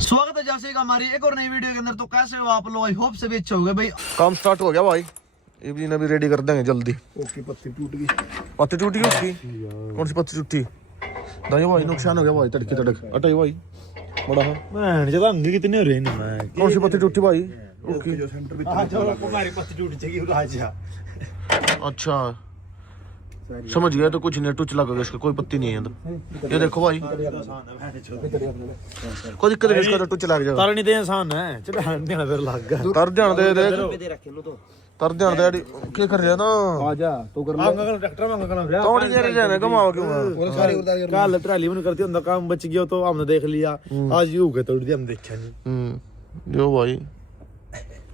स्वागत है जैसे का हमारी एक और नई वीडियो के अंदर। तो कैसे हो आप लोग? आई होप से भी अच्छे हो गए भाई। काम स्टार्ट हो गया भाई, इवनिंग अभी रेडी कर देंगे जल्दी। ओके, पत्ती टूट गई। पत्ती टूट गई उसकी? कौन सी पत्ती टूटी? दाई भाई नुकसान हो गया भाई, तड़की तड़क अटाई भाई बड़ा है। मैं ज्यादा अंगी कितने हो रहे हैं? कौन सी पत्ती टूटी भाई? ओके जो सेंटर में चलो हमारी पत्ती टूट जाएगी राजा। अच्छा समझ गया। तो कुछ नहीं, टूच लगा इसका, कोई पत्ती नहीं है अंदर। ये देखो भाई, कोई दिक्कत नहीं, इसका तो टूच लग जाएगा। तार नहीं दे इंसान है, चलो देना फिर लग गया। तर ध्यान दे देख, तर ध्यान दे। क्या कर रहा है ना? आजा तो कर ले ट्रैक्टर मांगा करना फिर कौन नहीं दे रहा है, कमाओ क्यों? और सारी उतार कल ट्राली में करती हुंदा काम बच गया तो हमने देख लिया। आज यू के तोड़ दिया, हम देखा नहीं। जो भाई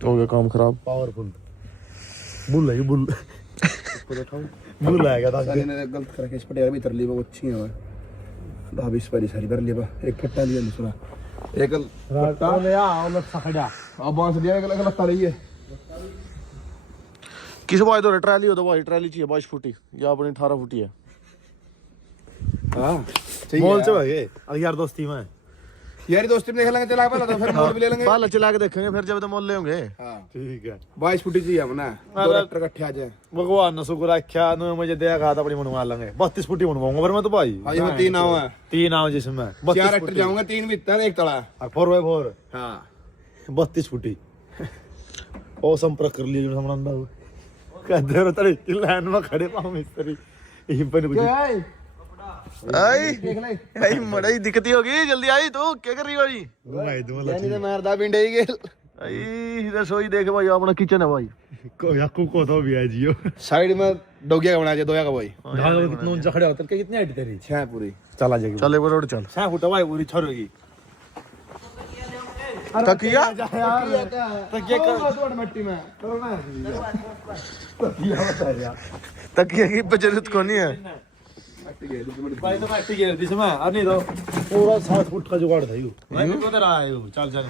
हो गया काम खराब। पावरफुल बुल है बुल बुल आएगा था। साले ने गलत करके इस पटेल भी तर ली, वो अच्छी है भाई। बीस परी सारी भर लिया, एक फट्टा लिया दूसरा एक फट्टा ले आ और लट्ठा खड़ा अब बांस दिया, एक लत्ता रही है। किस भाई तो ट्रैली हो तो भाई, ट्रैली चाहिए 22 फुटी या अपनी 18 फुटी है। हां मॉल से भागे यार दोस्ती में यारी दोस्ती में देख लेंगे, चला पहले तो फिर मोल भी ले लेंगे। बाल चला के देखेंगे फिर जब तो मोल ले होंगे। हां ठीक है 22 फुटी चाहिए हमने, दो ट्रैक्टर इकट्ठे आ जाए। भगवान ने शुक्र रखा न मुझे दया खाता अपनी मनवा लेंगे। 32 फुटी मनवाऊंगा फिर मैं तो भाई। हां ये तीन नाव है, तीन नाव जिसमें 4 ट्रैक्टर जाऊंगा, 3 भीतर एक तला। 4x4 हां 32 फुटी ओ संपर्क कर लिया जो समझंदा हो कहते हो तड़े की लाइन में खड़े पाऊं मिस्त्री ये बन कुछ आई देख ले आई मड़ई दिखती होगी। जल्दी आई तू, क्या कर रही भाई? घुमाई दूं यानी तो मारदा पिंडे ही गेल। आई रसोई देख भाई, अपना किचन है भाई। को याकू को तो भी है जियो। साइड में डोगिया का बना दिया, दोया का भाई। धान कितना ऊंचा खड़ा होता है, कितनी हाइट तेरी? 6 पूरी चला जाएगी चले वो रोड चल। 6 फुट भाई पूरी छोड़ेगी। तकिया तकिया तोड़ मिट्टी में करो ना। तकिया की जरूरत को नहीं है। भाई तो मिट्टी गिर दी इसमें और नहीं तो पूरा 7 फुट का जुगाड़ था यू। भाई तो उधर आए हो चल चल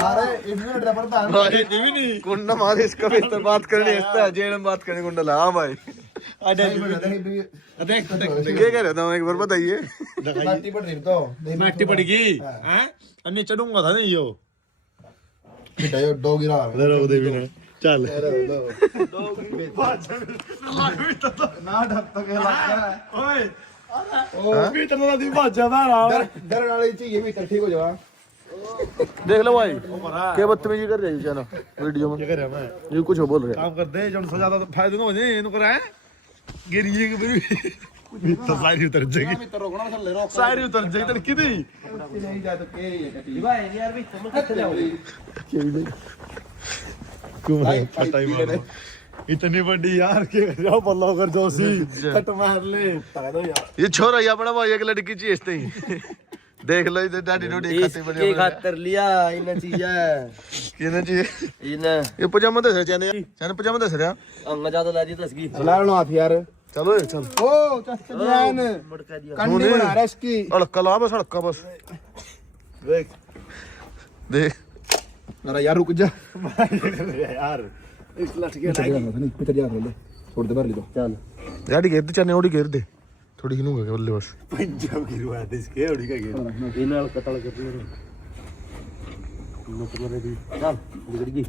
अरे इनमें ड्राइवर था भाई नहीं कुंडा मारे इसका बेहतर बात करनी है, इसका जेल में बात करनी कुंडा ला। हां भाई देख क्या कह रहा था एक बार बताइए। मिट्टी पड़ रही तो मिट्टी पड़ेगी हैं अन्नी चढ़ूंगा था नहीं यो बेटा दो गिरा इधर उधर भी ना चल ना ढक तो के लग गया ओए ओ भीतर ना दी बाजा रहा डर वाली चाहिए भीतर, ठीक हो जावा। देख लो भाई क्या बदतमीजी कर रही है ना वीडियो में। क्या कर रहा मैं ये कुछ बोल रहे काम कर दे जब सजा तो फायदा ना हो जाए इनको करा है गिरिए के भी तो सारी उतर जाएगी। मैं तो रोकना चल ले रोक सारी उतर जाएगी तर कितनी नहीं जा तो के ये कटी भाई यार भी तुम कितने जाओ? क्यों है पता ही मारो इतनी बड़ी यार के जाओ बल्ला कर जोशी कट मार ले तगा दो यार। ये छोरा ही अपना भाई एक लड़की चाहिए इसते ही। देख लो इधर डैडी रोटी खाते बड़े इसके खातर लिया इन चीजें किने चाहिए इन ये पजामा दस चने चने पजामा दस रहा अंग ज्यादा लाजी तसगी चला लो हाथ यार। चलो ये चल ओ चस्ते जान मटका दिया कंडी बना रहा है इसकी। अड़का ला बस अड़का बस देख देख। अरे यार रुक जा यार इस लटके नहीं पितर जा ले छोड़ दे भर ले तो चल डैडी घेर दे चने ओडी घेर दे थोड़ी हिनूंगा बल्ले बस। पंजाब गिरवा दे इसके उड़ी का गिर इन कतल कर ले नौकर रे दी चल बिगड़ गई।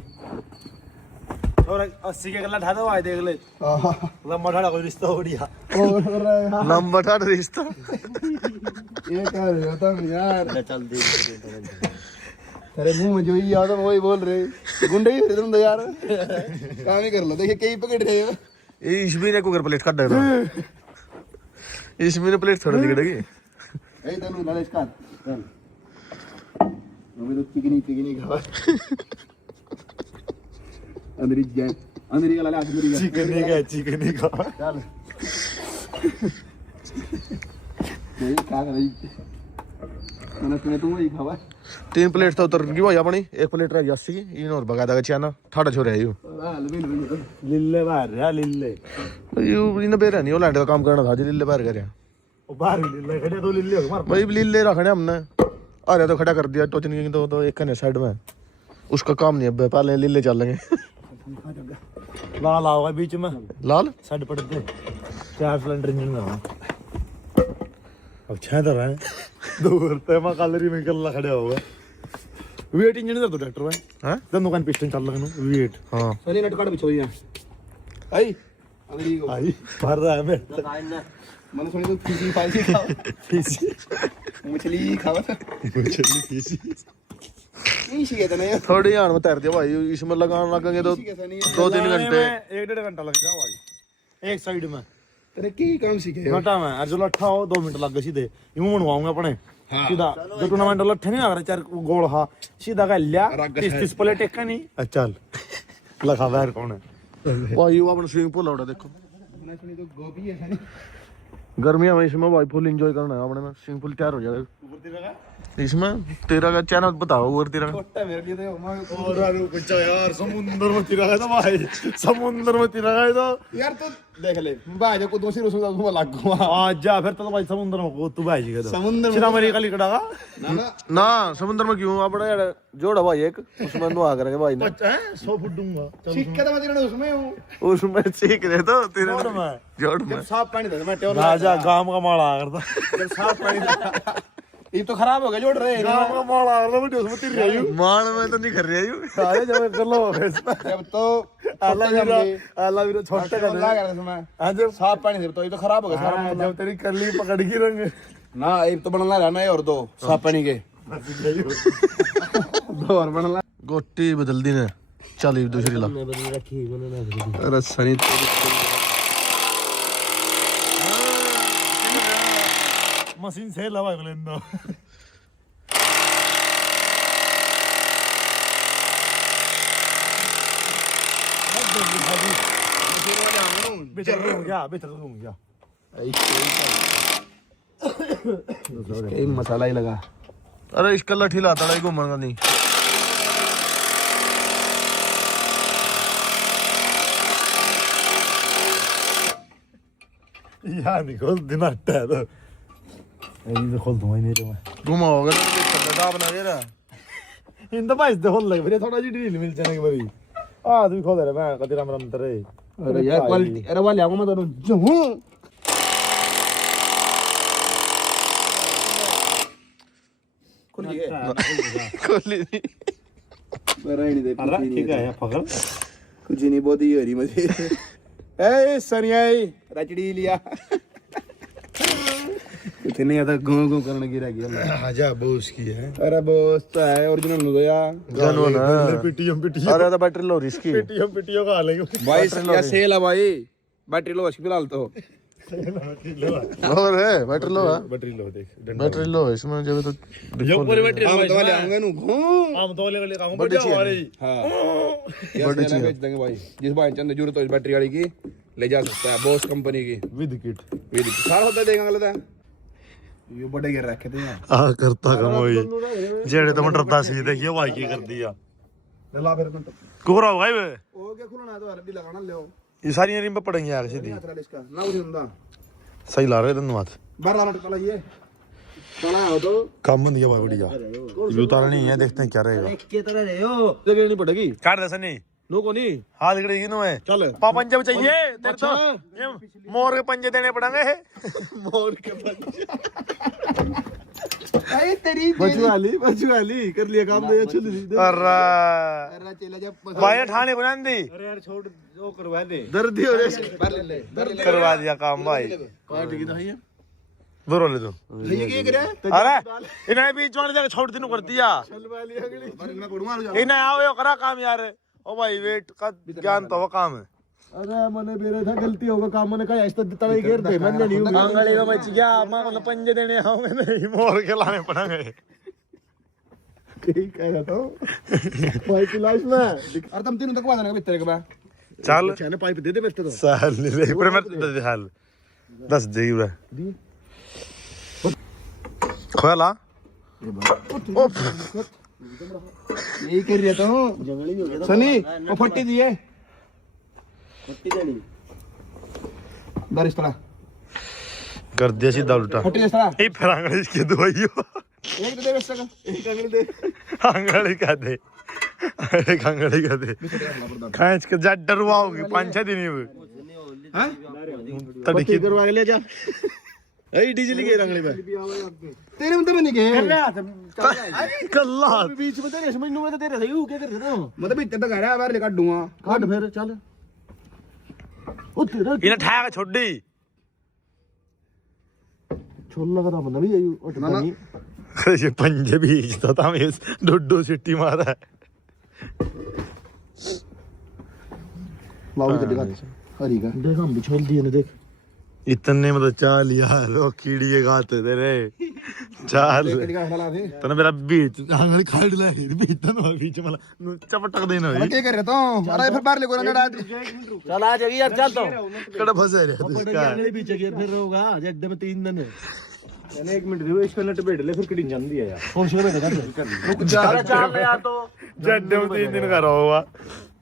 और 80 के गला ढा दो भाई देख ले लंबा ढाड़ा कोई रिश्ता हो गया और लंबा था रिश्ता। ये क्या रहे हो तुम यार? चल दे तेरे मुंह में जो ही आता वही बोल रहे, गुंडे ही हो तुम तो यार। काम ही कर लो, देखिए कई पकड़ रहे हो। ये इसमें ने कुकर प्लेट काट देगा, इसमें ने प्लेट थोड़ा लिखड़ेगी। ए तनु लालेश का चल अभी तो चिकनी खावा अंदर जाए अंदर का लाले अंदर चिकनी का चल ये क्या कर रही मैंने तुम वही खावा 3 प्लेट तो उतर गई भाई अपनी, 1 प्लेट रह गई 80 की। इन और भगा देगा चाना ठाड़ा छोरे है यू लिल्ले बाहर या लिल्ले यू इन बेरा नहीं, वो लाइट का काम करना था जी लिल्ले बाहर करे ओ बाहर लिल्ले खड़े तो लिल्ले हो मार भाई लिल्ले रखने हमने। अरे तो खड़ा कर दिया टोचन की तो एक कने साइड में उसका काम नहीं है, पहले लिल्ले चलेंगे। लाल आओगा बीच में लाल साइड पड़ दे 4 सिलेंडर इंजन में अब छेदर है दूर पे मैं कलरी में कल्ला खड़े होगा वेट इंजन इधर तो ट्रैक्टर में हैं दोनों कान पिस्टन चल रहा है वेट हां सनी नट काट बिछो भैया आई अगली को आई मार रहा है मैं मैंने सुनी तो फिशी फाइसी खाओ फिशी मछली खाओ मछली फिशी नहीं सीखे नहीं थोड़ी यार में तैर दिया भाई इसमें लगाने लगेंगे तो 2-3 घंटे 1-1.5 घंटा लग जाओ भाई एक साइड में तेरे की काम सीखे घंटा में और जो लट्ठा हो 2 मिनट लग गए सीधे यूं बनवाऊंगा अपने सीधा जो टूर्नामेंट लट्ठे नहीं आ रहे 4 गोल हा सीधा का लिया 30 प्लेट एक का नहीं चल लगा बाहर कौन है भाई वो अपना स्विमिंग पूल लौटा देखो मैंने सुनी तो गोभी है सनी गर्मियां में इसमें भाई फुल एंजॉय करना है अपने में स्विमिंग पूल तैयार हो जाएगा इसमें तेरा का चैनल बताओ और तेरा छोटा मेरे लिए तो और अरे बच्चा यार समुद्र में तिरा गया था भाई समुद्र में तिरा गया था यार तो देख ले भाई को दोषी रसों का लग गया आज जा फिर तो भाई समुद्र में को तू भाई गया समुद्र में सीधा अमेरिका लिखड़ा का ना समुद्र में क्यों अपना यार जोड़ा भाई एक उसमें नुआ करेंगे भाई ना बच्चा है 100 फुट दूंगा सिक्का तो मैं उसमें हूं उसमें सीख रहे तो तेरे जोड़ में जोड़ में साफ पानी दे मैं टेबल राजा गांव का माड़ा करता जब साफ पानी ये तो खराब हो गया जोड़ रहे गांव का माड़ा करता बेटे उसमें तिर रही हूं मान में तो नहीं कर रही हूँ अरे जब कर लो जब तो आला वीरा छोटे कर लगा रहा था मैं आज जब साफ पानी दे तो ये तो खराब हो गया सारा जब तेरी कल्ली पकड़ की रंग ना एक तो बनना रहना है और दो साफ पानी के दो और बनना गोटी बदल दी ने चल दूसरी ला अरे सनी मशीन से लवा लेंदो बेटर लूंगा कई मसाला ही लगा अरे इसका लठी लाता है घूमन का नहीं यार निकोल दिन आता है तो ये खोल दूंगा नहीं तो मैं घुमाओगे तो डाब बना दे रहा इन तो भाई दे खोल लग फिर थोड़ा जी ढील मिल जाने की बड़ी तू खोल दे रे मैं कदी राम राम तेरे अरे यार क्वालिटी अरे वाले आऊंगा मैं तो जहूं खोली नहीं मेरा ही नहीं दे अरे ठीक है पकड़ कुछ नहीं बहुत ही हो रही मुझे ए सनिया रचड़ी लिया कुछ नहीं आता घूं घूं करने की रह गया आजा बोस की है अरे बोस तो है ओरिजिनल हो गया जानो ना पिटियो अरे तो बैटरी लो रिस्की पिटियो का लेंगे भाई क्या सेल है भाई बैटरी लो फिलहाल तो और है बैटरी लो है बैटरी लो देख बैटरी लो इसमें जब तो यो पूरी बैटरी हम तो वाले आऊंगे नु घूं हम तो वाले काम बढ़िया वाली हां बड़ी चीज बेच देंगे भाई जिस भाई चंद जरूरत हो इस बैटरी वाली की ले जा सकता है बॉस कंपनी की विद किट सारा होता देगा अगले दिन ये बड़े गिर रखे थे आ करता कम होई जेड़े तो डरदा सी देखिए भाई की कर दिया ला फिर कोरा हो गई वे ओ क्या खुलना तो अरबी लगाना ले ये सारी रिम पे पड़ेंगे यार सीधी इसका ना उसे हुंदा सही ला रहे धन्यवाद बाहर लाना टकला ये चला हो तो काम बन गया भाई बढ़िया ये उतारा नहीं है देखते हैं क्या रहेगा के तरह रहे हो जगह नहीं पड़ेगी काट दे सनी नो को नहीं हाथ गिरेगी नो है चल पंजे में चाहिए तेरे तो ये मोर के पंजे देने पड़ेंगे मोर के पंजे अरे तेरी बचू वाली कर लिया काम दे चल अरे अरे चला जा भाई ठाणे बना दी अरे यार छोड़ वो करवा दे दर्दी हो रही ले करवा दिया काम भाई पार्टी की तो है दूर ले दो ये क्या करे अरे इन्हें बीच में जाके छोड़ दिन कर दिया अरे मैं पड़ूंगा इन्हें आओ यो करा काम यार ओ भाई वेट का ज्ञान तो वो काम है अरे मैंने मेरे था गलती होगा काम मैंने कहा ऐसा तड़े घेर दे मैंने नहीं आंगली का बच गया मां को पंजे देने आओगे नहीं मोर के लाने पड़ेंगे ठीक है तो भाई की लाश में अरे तुम तीनों तक बात ना भीतर के बा चल चने पाइप दे दे बेस्ट तो साल ले पर मैं दे हाल 10 दे रे खोला यही कर रहा तो सनी वो फट्टी दिए फट्टी देनी बारिश तला कर दिया सीधा उल्टा फट्टी ले साला ए फिर आंगली इसकी दवाइयो एक दे बेस्ट का एक आंगली दे आंगली का दे एक आंगली का दे खांच के जा डरवाओगे 5-6 दिन ही हां तड़की करवा के ले जा ए डीजल के रंगले पे तेरे में तो नहीं गए कल्ला बीच में तेरे ਮੈਨੂੰ ਮੈਂ ਤੇਰੇ ਸਹੀ ਹੋ ਕੇ ਤੇਰੇ ਤੋਂ मतलब इतना तो कह रहा है बाहर ले काट दूंगा ਕੱਢ ਫਿਰ ਚੱਲ ਉਹ ਤੇਰਾ इन्हें ठाया छोड़ी ਛੋਲ ਲਗਦਾ ਬੰਦਾ ਵੀ ਆਈ ਉਹ ना ना ਟੱਪਾ ये पंजे बीचता था मैं डोडो सिट्टी मारा है लाओ कट का हरी का ਦੇਖ ਹਮ ਵੀ ਛੋਲ ਦਿਏ ਨੇ ਦੇਖ इतने मतलब चाल यार वो कीड़ी के गाते तेरे चाल कट का हला दे तने मेरा बीच आंगली खाड़ ला बीच तने बीच मला चपटक देना अरे क्या कर रहे तो अरे फिर बाहर ले को ना डाल ਚੱਲ ਆ ਜਾਗੀ ਯਾਰ ਚੱਲ ਤੋ कड़ा फंसे रे इसका ਅਗਲੇ ਵੀ ਚੱਗੇ ਫਿਰ ਹੋਗਾ ਜੇ ਇੱਕਦਮ 3 ਦਿਨ यानी 1 मिनट रिवर्स करने पे बैठ ले फिर किडिंग जांदी है यार फोन शुरू कर रुक जा चल यार तो जड्डे 3 दिन का रहा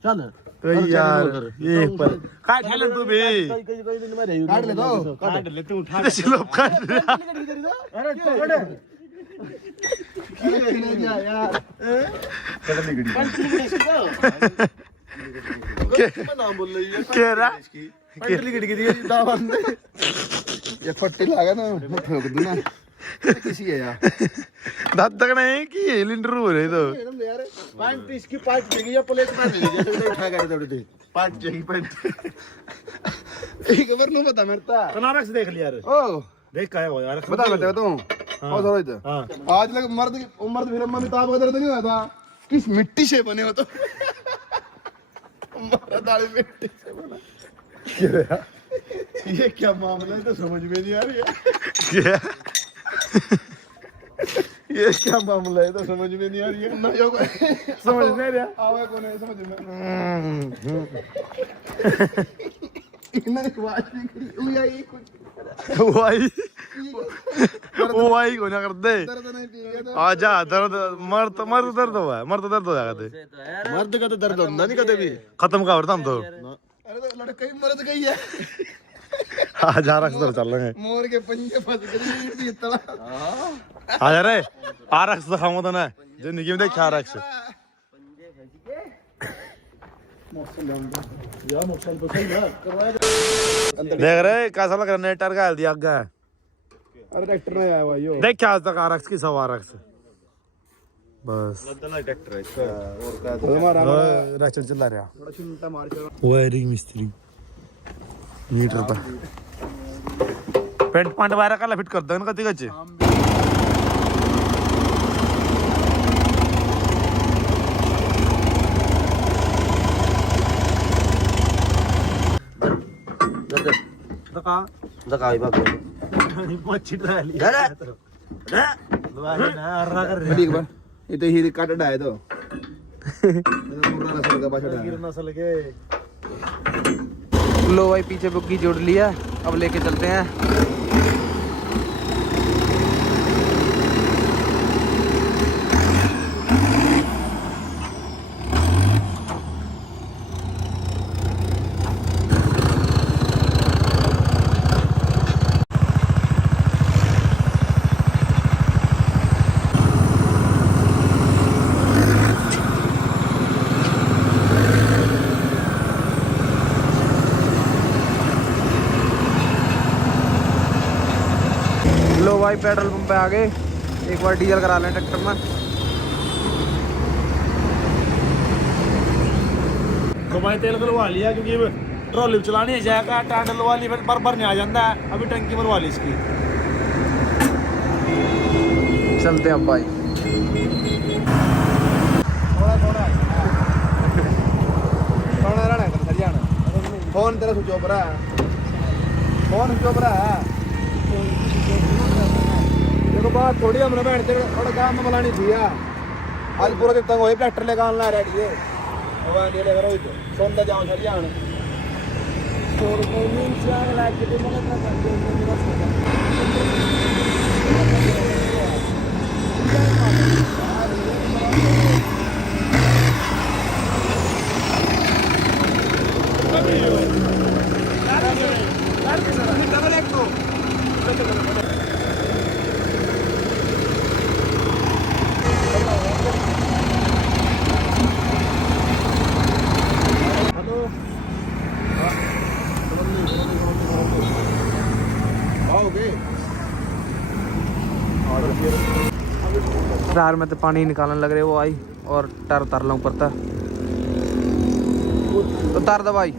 चल तो यार ये पर काट ले तू भी कई दिन में रही काट ले तो काट ले तू उठा स्लो काट अरे पकड़ यार नाम बोल रही है कह रहा पंटली गिड़ गिड़ी दावन ये फट्टे लगा ना मैं ठोक दूं ना किसी है यार दांत तक नहीं कि ये लिंडर हो रहे तो एकदम यार पैंट इसकी पार्ट देगी या प्लेट में देगी जैसे उठा कर थोड़ी देर पांच जगी पांच एक खबर नहीं पता मेरे ता कनारक से देख लिया यार ओ देख का है वो यार बता तू और थोड़ा इधर हां आज लग मर्द फिर अम्मा ताप का दर्द नहीं हुआ था किस मिट्टी से बने हो तो हमारा दाढ़ी मिट्टी से बना ये क्या मामला है तो समझ में नहीं आ रही है क्या ये क्या मामला है तो समझ में नहीं आ रही है ना जो समझ नहीं रहा आवे कौन है समझ में इन्हें आवाज नहीं करी उई आई वो आई को ना कर दे दर्द नहीं पी गया तो आजा दर्द मर्द दर्द हुआ है मर्द दर्द हो जाता मर्द का तो दर्द होता नहीं कभी भी खत्म का हम तो अरे तो लड़का ही मर्द गई है आजा रख दर चल रहे मोर के पंजे फंस गए पीतला आजा रे आरक्स दिखाऊंगा तो ना जिंदगी में देख आरक्स यार मोटरसाइकिल पे सही है करवाया देख रहे कैसा लग रहा है नेटर का दिया आगे अरे ट्रैक्टर में आया भाई यो देख क्या आज तक आरक्स की सब आरक्स बस ट्रैक्टर है इसका और का हमारा राचल चला रहा थोड़ा चिंता मार चला वायरिंग मिस्त्री मीटर पर पेंट पांट वायरा काला फिट करता है ना कति कच्चे दका बाग मच्छी डाली ठीक बा ये तो ही काट डाए तो पूरा नस्ल का पाछा डाया नस्ल के लो भाई पीछे बुग्गी जोड़ लिया अब लेके चलते हैं लो भाई पेट्रोल पंप पे आ गए एक बार डीजल करा लें ट्रैक्टर में तो भाई तेल डलवा लिया क्योंकि ट्रॉली चलानी है जाएगा टायर डलवा ली फिर पर नहीं आ जाता है अभी टंकी मरवा ली इसकी चलते हैं अब भाई कौन रहना है सर जाना फोन तेरा स्विच ऑफ रहा फोन स्विच ऑफ रहा देखो बात थोड़ी हमने बैठ के थोड़ा काम में बुलानी थी यार आज पूरा दिन तंग हो ट्रैक्टर लेकर आना रेडी है अब ये लेकर रोई तो सोंदा जाओ सर जाना और कोई चार लाख के टायर में तो पानी निकालने लग रहे वो आई और टायर उतार ला ऊपर तक उतार दो भाई।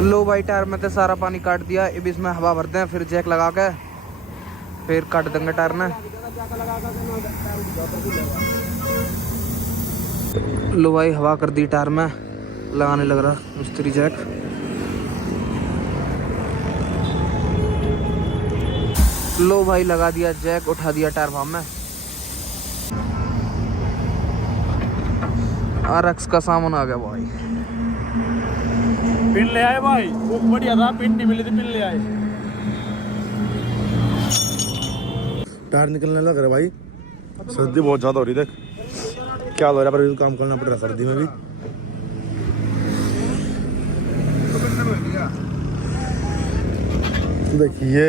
लो भाई टायर में तो सारा पानी काट दिया। अब इसमें हवा भरते हैं फिर जैक लगा के फिर काट देंगे टायर में। लो भाई हवा कर दी टायर में, लगाने लग रहा मिस्त्री जैक। लो भाई लगा दिया जैक, उठा दिया टायर फार्म में। RX का सामान आ गया भाई। पिन ले आए भाई, वो बढ़िया था, पिन नहीं मिली थी, पिन ले आए। टायर निकलने लग रहा भाई, सर्दी बहुत ज्यादा हो रही। देख क्या हो रहा है, पर काम करना पड़ रहा सर्दी में भी। देखिए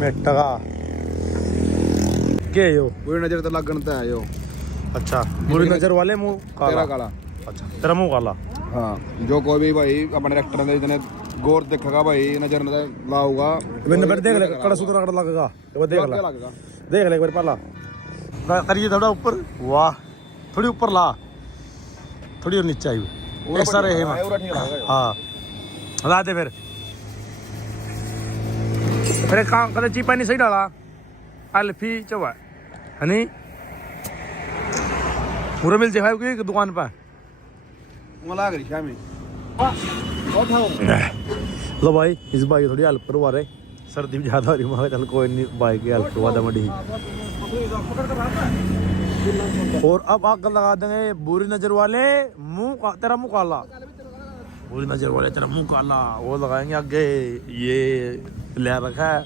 मेटका के यो पूरी नजर तो लगन तो है यो। अच्छा बुरी नजर वाले मुंह तेरा काला। काला। अच्छा तेरा मुंह काला। हाँ जो कोई भी भाई अपने ट्रैक्टर में इतने गौर देखेगा भाई, नजर नजर लाऊगा। मैंने देख ले कड़ा सुतरा कड़ा लगेगा, एक बार देख ले, लगेगा। देख ले एक बार पहला करिए थोड़ा ऊपर। वाह थोड़ी ऊपर ला, थोड़ी और नीचे आई ऐसा रहे। हाँ ला दे फिर काम कदे चीपा नहीं सही डाला अल्फी चवा है नहीं पूरा मिल जाए भाई की दुकान पर। लो भाई इस बाइक थोड़ी हेल्प करवा रहे, सर्दी भी ज्यादा हो रही है। चल कोई नहीं बाइक की हेल्प करवा दे मडी। और अब आग लगा देंगे बुरी नजर वाले मुंह का, तेरा मुंह काला। बुरी नजर वाले तेरा मुंह काला वो लगाएंगे आगे। ये ले रखा है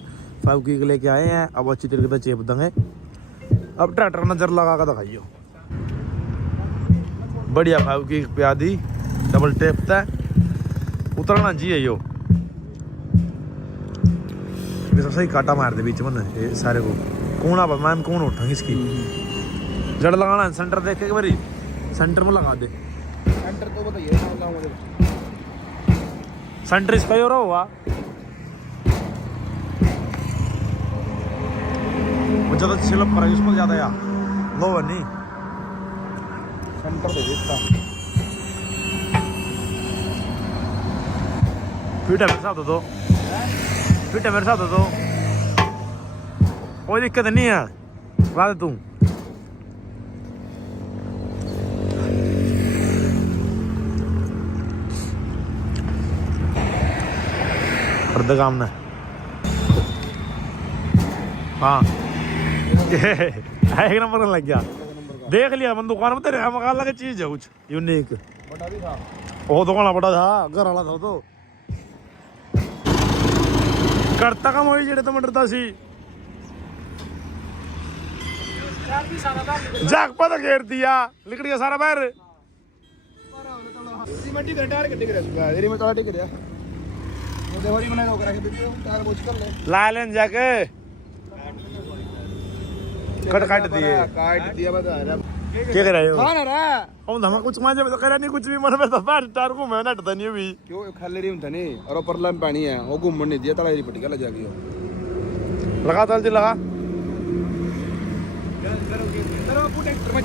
फाइव लेके आए हैं, अब अच्छी तरीके से चेप देंगे। अब ट्रैक्टर नजर लगा कर दिखाइयो बढ़िया फाइव की प्यादी डबल टेप था उतरना जी है यो। सही काटा मार दे बीच में ये सारे को कौन आप मैम कौन उठाएंगे इसकी जड़ लगाना है। सेंटर देख के बारी सेंटर में लगा दे। सेंटर तो बताइए सेंटर इसका ही हो रहा होगा। मुझे तो सिलप पर इसमें ज्यादा यार लो नहीं सेंटर दे देता। फिट है मेरे साथ तो फिट है मेरे साथ तो कोई दिक्कत नहीं है। बात तू कर काम ना। हाँ एक नंबर लग गया। देख लिया मन दुकान में तेरे मकान लगे चीज है कुछ यूनिक। वो दुकान बड़ा था घर वाला था तो करता काम होई जेड़े तो डरता सी जाग पता घेर दिया लिकड़ गया सारा बाहर। मट्टी का टायर कट गया एरी में टायर कट गया वो देवरी में रोक रखे बिल्कुल टायर बोझ कर ले ला लेन जाके काट दिया बता क्या कर रहे हो। हां ना रे हम धमा कुछ माजे तो करा नहीं कुछ भी मन में तो बाहर टायर को मैं नटता नहीं अभी क्यों खाली रीम था नहीं और ऊपर लम पानी है वो घूमने नहीं दिया तला एरी पट्टी का लगा गया लगा चल जी लगा।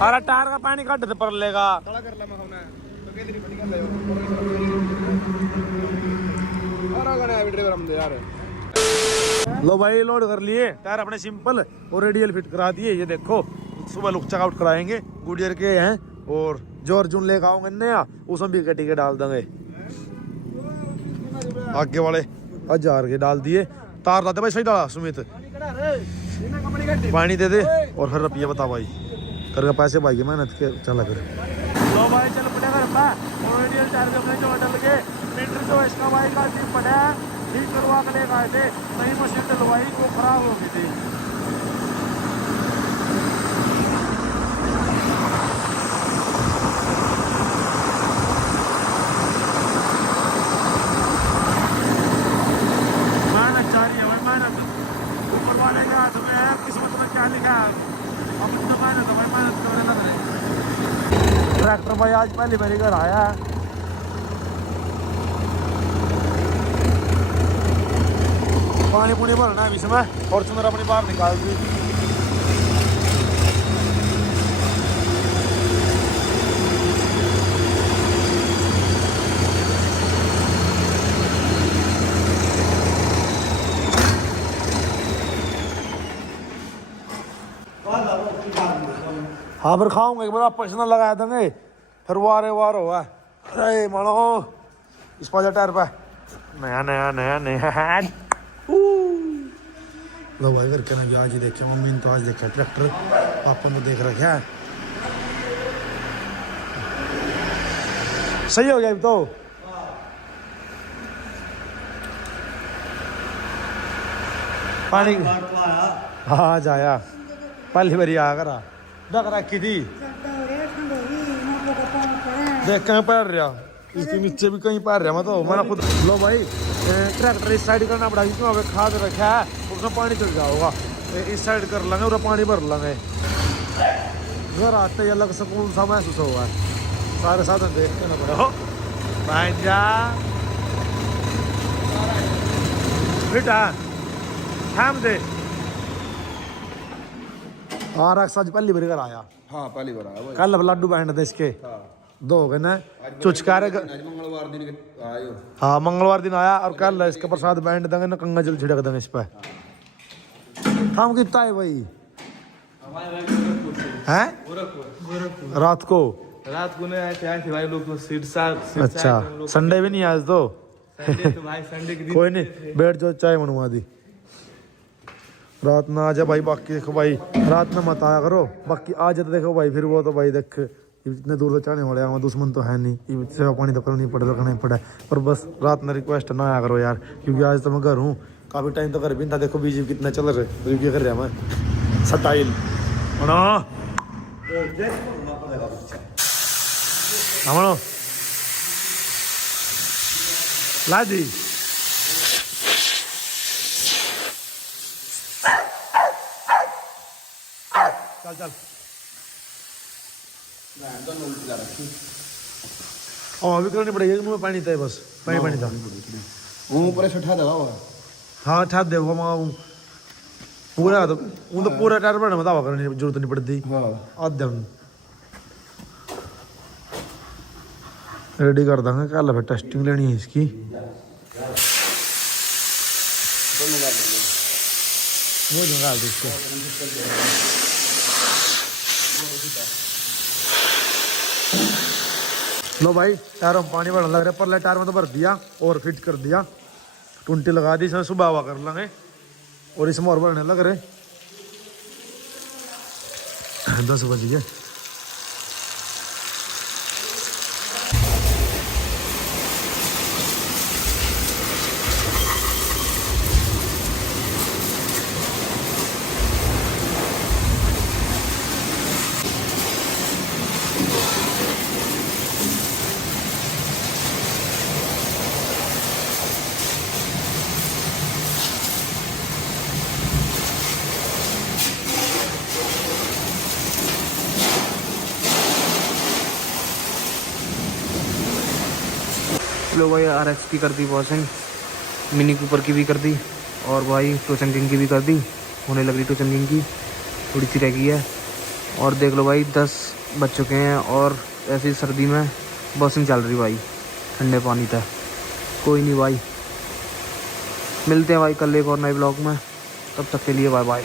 अरे टायर का पानी काट दे पर लेगा तला कर ला मैं होना तो के एरी पट्टी का ले और गने ड्राइवर हम दे यार। लो भाई लोड कर लिए टायर अपने सिंपल और रेडियल फिट करा दिए। ये देखो सुबह लुक चेकआउट कराएंगे गुडियर के हैं और जो अर्जुन लेकर आऊंगे नया उसमें भी कटी के डाल देंगे। आगे वाले 1000 के डाल दिए तार लाते भाई सही डाला सुमित पानी दे दे और हर रुपये बता भाई करके पैसे भाई मेहनत के चला कर। लो भाई चल पड़ेगा रब्बा और रेडियल टायर पे अपने जो डाल के मीटर जो इसका भाई का ठीक पड़ा ठीक करवा के लेकर आए थे नई मशीन डलवाई वो खराब हो गई थी। मेहनत चाह रही है भाई मेहनत ऊपर वाले के हाथ में है किस्मत में क्या लिखा है अब इतना मेहनत भाई, मेहनत करने लग रहे। ट्रैक्टर भाई आज पहली बारी घर आया है। पानी पुनी भरना है इसमें, फॉर्च्यूनर अपनी बाहर निकाल दी। हाँ फिर खाऊंगा एक बार, आप पैसा लगा देंगे फिर वार होगा। अरे मानो इस पाजा टायर पे नया नया नया नया। लो भाई करके ना आज ही देखे, मम्मी ने तो आज देखा ट्रैक्टर, पापा ने देख रखा है। सही हो गया अभी तो। पानी हाँ जाया पहली बारी आ करा डक रखी थी, देख कहीं पैर रहा इसके नीचे भी कहीं पैर रहा मैं तो मैंने खुद। लो भाई ट्रैक्टर इस साइड करना पड़ा क्योंकि वहाँ पे खाद रखा है, उसमें पानी चल जाओगा। इस साइड कर लेंगे और पानी भर लेंगे। घर आते ही अलग सुकून सा महसूस हुआ है। सारे साधन देखते ना पड़े हो जा बेटा थाम दे। हाँ रक्स आज पहली बारी घर आया। हाँ पहली बार आया भाई। कल लड्डू बैंड दे इसके दो हो गए ना चुचकारे। मंगलवार दिन आयो। हाँ मंगलवार दिन आया और कल इसका प्रसाद बैंड देंगे ना, गंगा जल छिड़क देंगे इस पे। काम कितना है भाई? हैं रात को नहीं आए थे भाई लोग तो अच्छा संडे भी नहीं आज तो भाई संडे के दिन कोई नहीं बैठ जाओ चाय मनवा दी। रात में आ जा भाई, बाकी देखो भाई रात में मत आया करो, बाकी आ जाते देखो भाई फिर वो तो भाई देख इतने दूर से चढ़ने वाले हमारे दुश्मन तो है नहीं, सेवा पानी तो करनी पड़े रखना ही पड़ा। पर बस रात में रिक्वेस्ट ना आया करो यार, क्योंकि आज तो मैं घर हूँ, काफ़ी टाइम तो घर भी था। देखो बीजी कितना चल रहे तो क्या कर रहा मैं सटाइल ला दी। चल चल अभी करनी पड़ेगी, मुँह में पानी था बस, पानी था ऊपर छठा दवा होगा। हाँ ठा दे पूरा तो पूरा टायर बनाने में दावा करने की जरूरत नहीं पड़ती। आधे रेडी कर देंगे, कल फिर टेस्टिंग लेनी है इसकी। वो निकाल दो इसको। लो भाई टायरों में पानी भरने लग रहा है, परले टायर में तो भर दिया और फिट कर दिया, टुंटी लगा दी, इसमें सुबह हवा कर लेंगे और इसमें और भरने लग रहे 10 बज गए। लो भाई RX की कर दी वॉशिंग, मिनी कूपर की भी कर दी और भाई टोचन किंग की भी कर दी, होने लग रही टोचन किंग की, थोड़ी सी रह गई है। और देख लो भाई 10 बज चुके हैं और ऐसी सर्दी में वॉशिंग चल रही भाई, ठंडे पानी था। कोई नहीं भाई, मिलते हैं भाई कल एक और नए ब्लॉग में, तब तक के लिए बाय बाय।